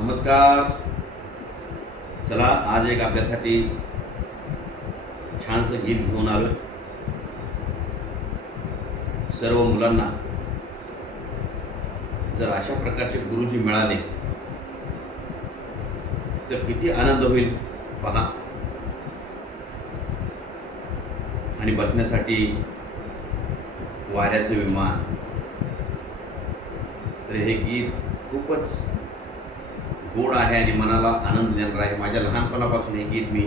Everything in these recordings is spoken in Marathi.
नमस्कार. चला आज एक आपल्यासाठी छानसं गीत घेऊन आलो. सर्व मुलांना जर अशा प्रकारचे गुरुजी मिळाले तर किती आनंद होईल पहा. आणि बसण्यासाठी वाऱ्याचे विमान. तर हे गीत खूपच गोड आहे आणि मनाला आनंद देणार आहे. माझ्या लहानपणापासून हे गीत मी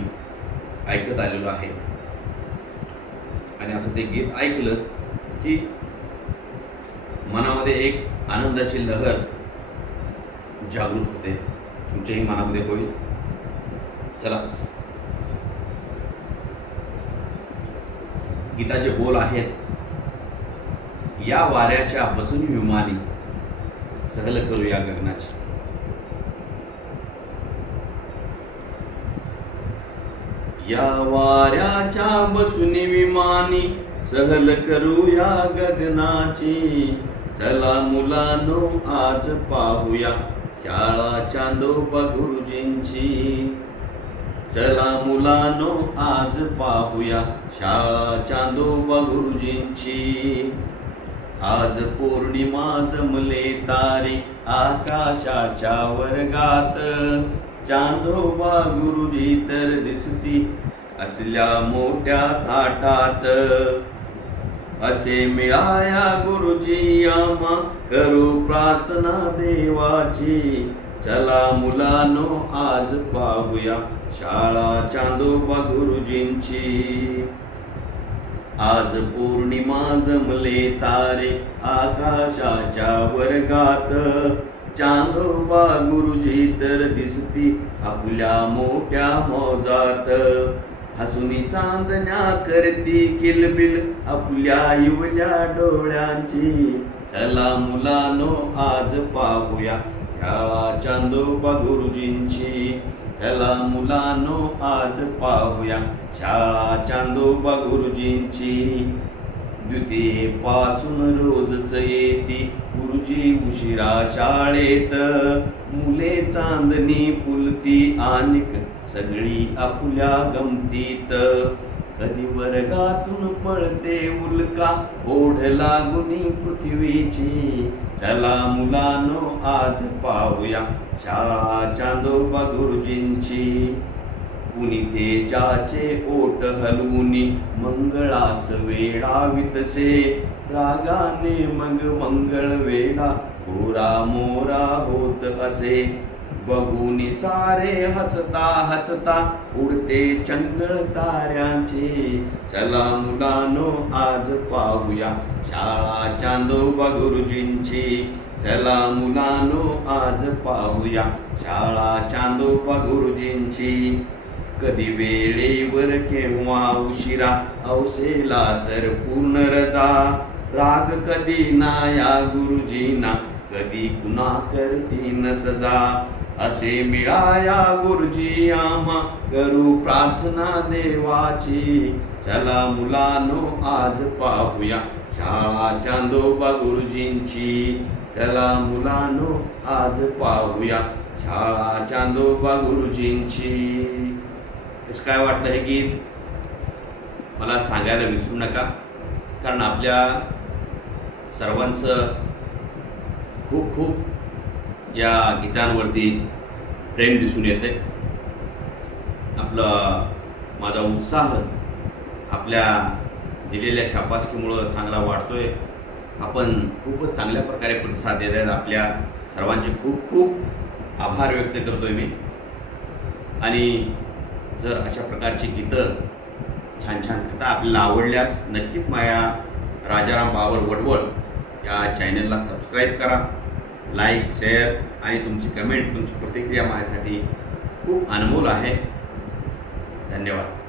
ऐकत आलेलो आहे आणि असं ते गीत ऐकलं की मनामध्ये एक आनंदाची लहर जागृत होते. तुमच्याही मनामध्ये होईल. चला, गीताचे बोल आहेत. या वाऱ्याच्या बसून विमानी सहल करूया गगनाची. या वाऱ्याच्या बसून विमानी सहल करूया गगनाची. चला मुलांनो आज पाहूया शाळा चांदोबा गुरुजींची. चला मुलांनो आज पाहूया शाळा चांदोबा गुरुजींची. आज पौर्णिमा जमले तारे आकाशाच्या वर्गात. चांदोबा गुरुजी तर दिसती असल्या मोठ्या थाटात. असे मिळाया गुरुजी आम्हा करू प्रार्थना देवाची. चला मुलांनो आज पाहूया शाळा चांदोबा गुरुजींची. आज पौर्णिमा जमले तारे आकाशाच्या वर्गात. चांदोबा गुरुजी तर दिसती आपल्या मोठ्या मौजात. हसुनी चांदण्या करती किलबिल आपल्या इवल्या डोळ्यांची. चला मुलांनो आज पाहूया शाळा चांदोबा गुरुजींची. चला मुलांनो आज पाहूया शाळा चांदोबा गुरुजींची. द्वितीयेपासून रोजच येती गुरुजी उशिरा शाळेत. मुले चांदणी फुलती आणिक सगळी आपल्या गमतीत. कधी वर्गातून पळते उल्का ओढ लागुनी पृथ्वीची. चला मुलांनो आज पाहूया शाळा चांदोबा गुरुजींची. कुणी तेजाचे ओट हलवुनी मंगळास वेडावितसे. रागाने मग मंगळ वेडा होरा मोरा होत असे. बघुनी सारे हसता हसता उडते चंगळ ताऱ्यांची. चला मुलांनो आज पाहूया शाळा चांदोबा गुरुजींची. चला मुलांनो आज पाहूया शाळा चांदोबा गुरुजींची. कधी वेळेवर केव्हा उशिरा अवसेला तर पूर्ण रजा. राग कधी ना या गुरुजींना कधी कुणा करती न सजा. असे मिळाया गुरुजी आम्हा करू प्रार्थना देवाची. चला मुलांनो आज पाहूया शाळा चांदोबा गुरुजींची. चला मुलांनो आज पाहूया शाळा चांदोबा गुरुजींची. कसं काय वाटलं हे गीत मला सांगायला विसरू नका. कारण आपल्या सर्वांचं खूप खूप या गीतांवरती प्रेम दिसून येते. माझा उत्साह आपल्या दिलेल्या शाबासकीमुळं चांगला वाढतोय. आपण खूपच चांगल्या प्रकारे प्रतिसाद देत आहेत. आपल्या सर्वांचे खूप खूप आभार व्यक्त करतोय मी. आणि जर अशा प्रकारची गीतं छान छान कथा आपल्याला आवडल्यास नक्कीच माझ्या राजाराम बाबर वडवळ या चॅनलला सबस्क्राईब करा. लाईक, शेअर आणि तुमची कमेंट, तुमची प्रतिक्रिया माझ्यासाठी खूप अनमोल आहे. धन्यवाद.